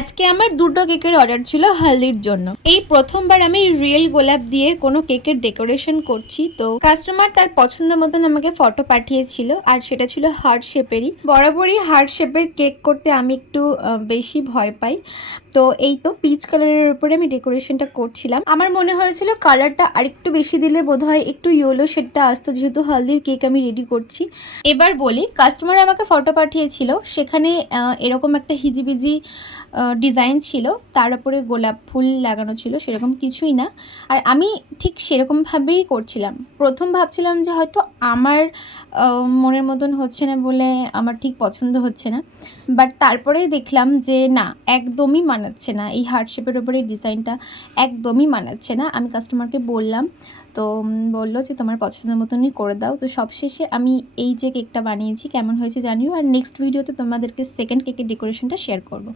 আজকে আমার দুটো কেকের অর্ডার ছিল হলদির জন্য। এই প্রথমবার আমি রিয়েল গোলাপ দিয়ে কোনো কেকের ডেকোরেশন করছি। তো কাস্টমার তার পছন্দ মতন আমাকে ফটো পাঠিয়েছিল, আর সেটা ছিল হার্ট শেপেরই। বরাবরই হার্ট শেপের কেক করতে আমি একটু বেশি ভয় পাই। তো এই তো পিচ কালারের উপরে আমি ডেকোরেশনটা করছিলাম। আমার মনে হয়েছিল কালারটা আরেকটু বেশি দিলে বোধহয় একটু ইয়েলো শেডটা আসতো, যেহেতু হলদির কেক আমি রেডি করছি। এবার বলি, কাস্টমার আমাকে ফটো পাঠিয়েছিল, সেখানে এরকম একটা হিজিবিজি ডিজাইন ছিল, তার উপরে গোলাপ ফুল লাগানো ছিল, সেরকম কিছুই না। আর আমি ঠিক সেরকমভাবেই করছিলাম। প্রথম ভাবছিলাম যে হয়তো আমার মনের মতন হচ্ছে না বলে আমার ঠিক পছন্দ হচ্ছে না, বাট তারপরেই দেখলাম যে না, একদমই মানাচ্ছে না, এই হার্ট শেপের ওপরে ডিজাইনটা একদমই মানাচ্ছে না। আমি কাস্টমারকে বললাম, তো বললো যে তোমার পছন্দের মতনই করে দাও। তো সবশেষে আমি এই যে কেকটা বানিয়েছি, কেমন হয়েছে জানিও, আর নেক্সট ভিডিওতে তোমাদেরকে সেকেন্ড কেকের ডেকোরেশনটা শেয়ার করবো।